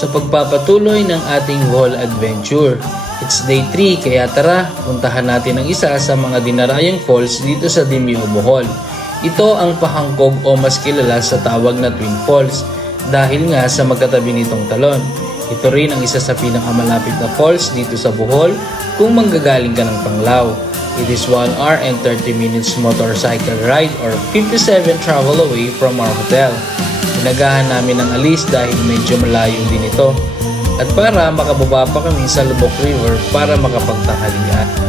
sa pagpapatuloy ng ating Bohol adventure. It's day 3 kaya tara, puntahan natin ang isa sa mga dinarayang falls dito sa Dimio, Bohol. Ito ang Pahangkog o mas kilala sa tawag na Twin Falls dahil nga sa magkatabi nitong talon. Ito rin ang isa sa pinakamalapit na falls dito sa Bohol kung manggagaling ka ng Panglao. It is 1 hour and 30 minutes motorcycle ride or 57 travel away from our hotel. Pinagahan namin ng alis dahil medyo malayo din ito at para makababa pa kami sa Lubok River para makapagtanghalian.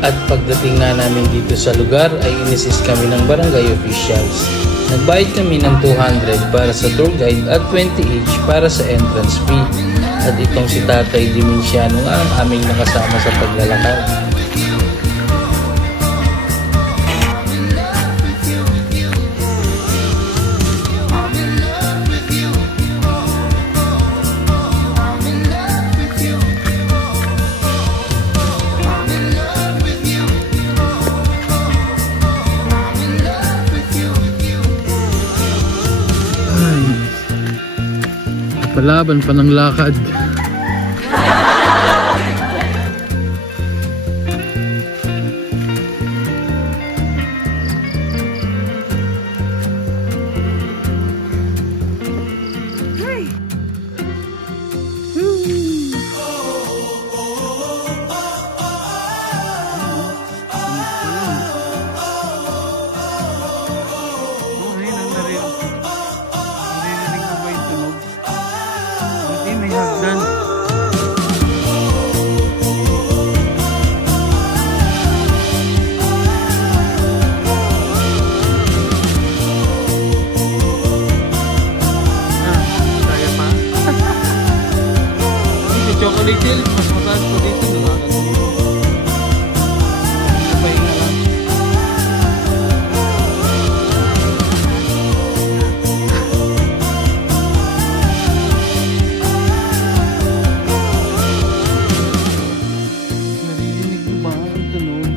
At pagdating na namin dito sa lugar ay inisis kami ng barangay officials. Nagbayad kami ng 200 para sa tour guide at 20 each para sa entrance fee. At itong si Tatay Dimensiano nga ang aming nakasama sa paglalakad. Palaban pa ng lakad. Chocolate hill, mas mataas po dito. Napahinga lang. Narinig mo ba ang tunog?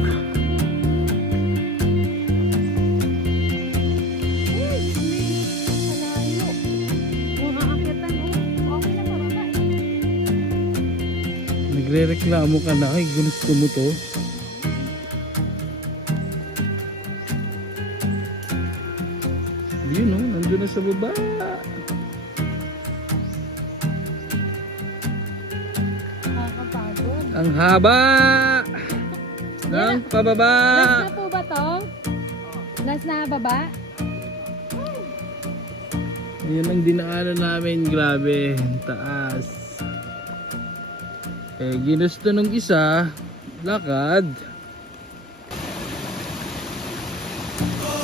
Nagre-reklamo ka na, ay gusto mo to. Yun o, nandun na sa baba. Nakakapagod. Ang haba ng pababa. Last na po ba to? Last na baba? Ayan ang dinaanan namin, grabe, taas. Eh, ginusto nung isa, lakad.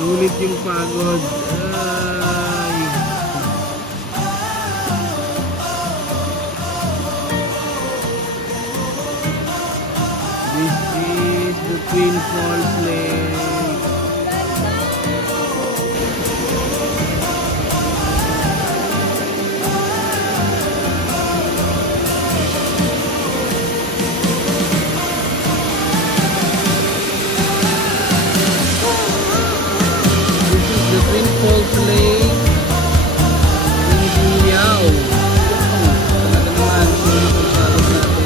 Sulit yung pagod. Ay. This is the Twin Falls Lake. Salt Lake. Indiyaw. Talaga naman, sulit ang parang natin.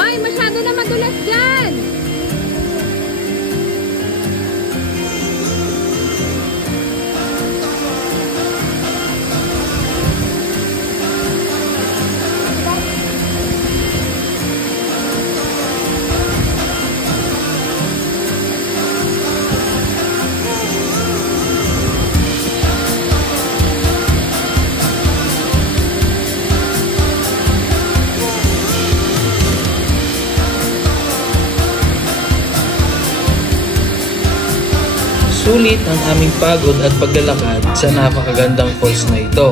Ay, masyado na madulas dyan! Sulit ang aming pagod at paglalakad sa napakagandang falls na ito.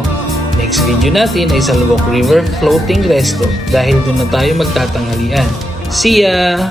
Next video natin ay sa Lubok River Floating Resto dahil doon na tayo magtatanghalian. See ya!